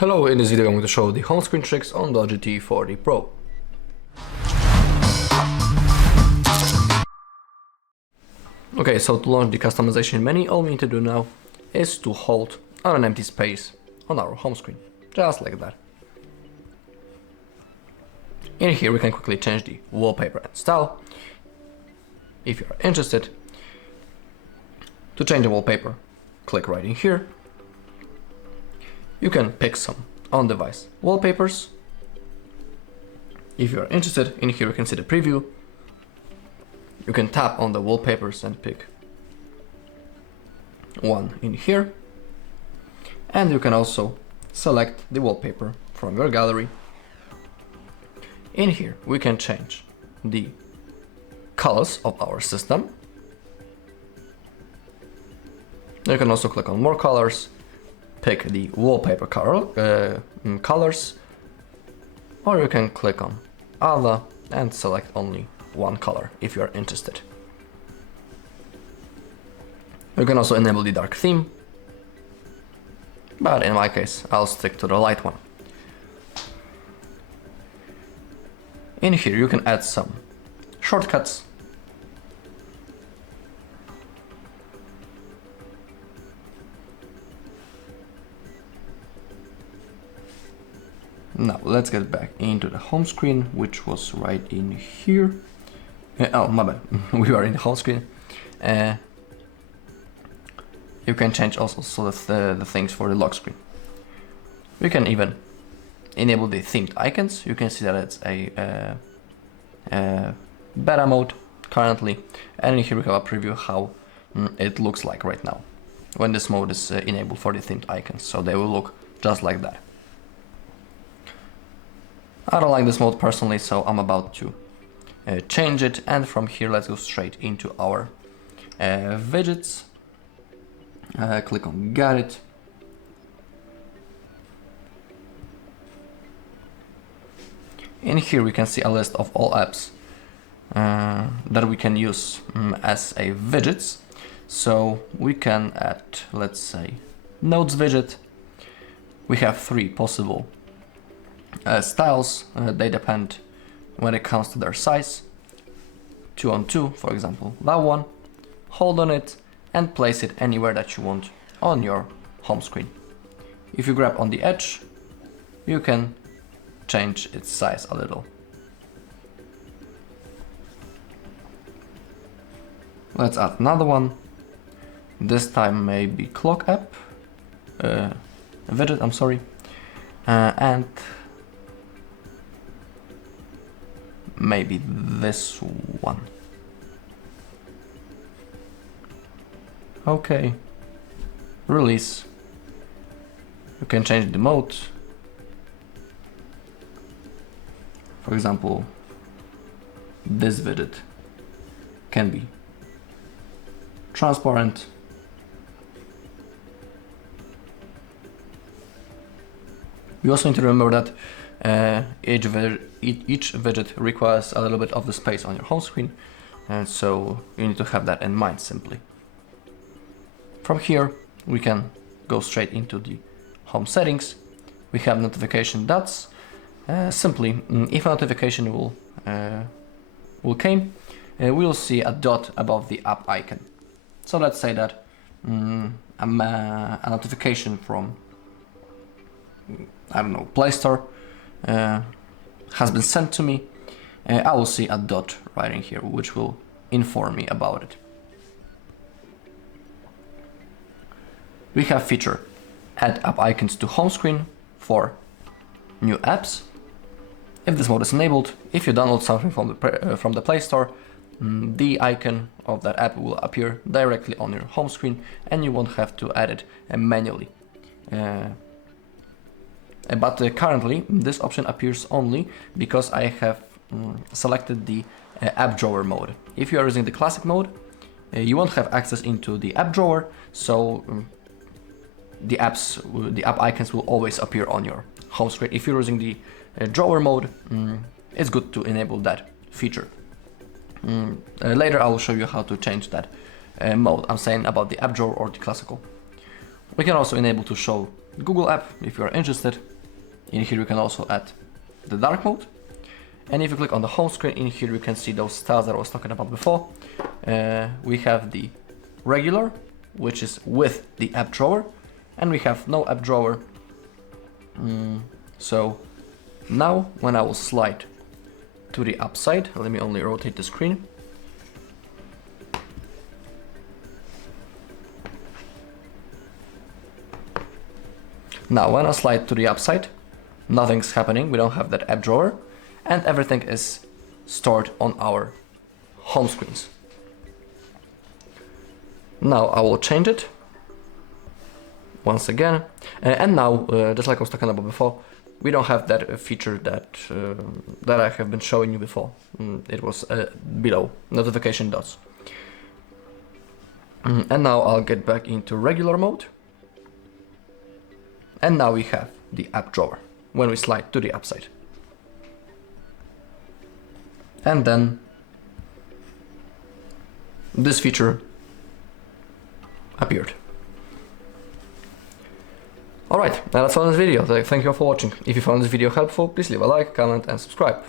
Hello, in this video I'm going to show the home screen tricks on DOOGEE T40 Pro. Okay, so to launch the customization menu, all we need to do now is to hold on an empty space on our home screen, just like that. In here we can quickly change the wallpaper and style. If you are interested, to change the wallpaper, click right in here. You can pick some on-device wallpapers. If you are interested, in here you can see the preview. You can tap on the wallpapers and pick one in here. And you can also select the wallpaper from your gallery. In here we can change the colors of our system. You can also click on more colors, pick the wallpaper colors, or you can click on other and select only one color if you are interested. You can also enable the dark theme, but in my case I'll stick to the light one. In here you can add some shortcuts. Now let's get back into the home screen, which was right in here. Oh, my bad, we are in the home screen. You can change also the things for the lock screen. You can even enable the themed icons. You can see that it's a beta mode currently, and in here we have a preview how it looks like right now when this mode is enabled for the themed icons, so they will look just like that. I don't like this mode personally, so I'm about to change it, and from here let's go straight into our widgets. Click on Got It. In here we can see a list of all apps that we can use as a widgets. So we can add, let's say, notes widget. We have 3 possible styles. They depend when it comes to their size. 2 on 2, for example, that one. Hold on it and place it anywhere that you want on your home screen. If you grab on the edge, you can change its size a little. Let's add another one. This time maybe clock app, widget, I'm sorry, and maybe this one. Okay, release. You can change the mode. For example, this widget can be transparent. You also need to remember that each widget requires a little bit of the space on your home screen, and so you need to have that in mind simply. From here we can go straight into the home settings. We have notification dots. Simply, if a notification will came, we will see a dot above the app icon. So let's say that a notification from, I don't know, Play Store has been sent to me. I will see a dot right in here, which will inform me about it. We have feature add app icons to home screen for new apps. If this mode is enabled, if you download something from the Play Store, the icon of that app will appear directly on your home screen, and you won't have to add it manually. But currently this option appears only because I have selected the app drawer mode. If you are using the classic mode, you won't have access into the app drawer, so the app icons will always appear on your home screen. If you're using the drawer mode, it's good to enable that feature. Later I will show you how to change that mode. I'm saying about the app drawer or the classical. We can also enable to show Google app if you are interested. In here you can also add the dark mode. And if you click on the home screen, in here you can see those styles that I was talking about before. We have the regular, which is with the app drawer, and we have no app drawer. So now when I will slide to the upside, let me only rotate the screen. Now when I slide to the upside, nothing's happening, we don't have that app drawer, and everything is stored on our home screens. Now I will change it once again, and now just like I was talking about before, we don't have that feature that I have been showing you before. It was below notification dots. And now I'll get back into regular mode, and now we have the app drawer when we slide to the upside. And then this feature appeared. Alright, that's all in this video. Thank you all for watching. If you found this video helpful, please leave a like, comment and subscribe.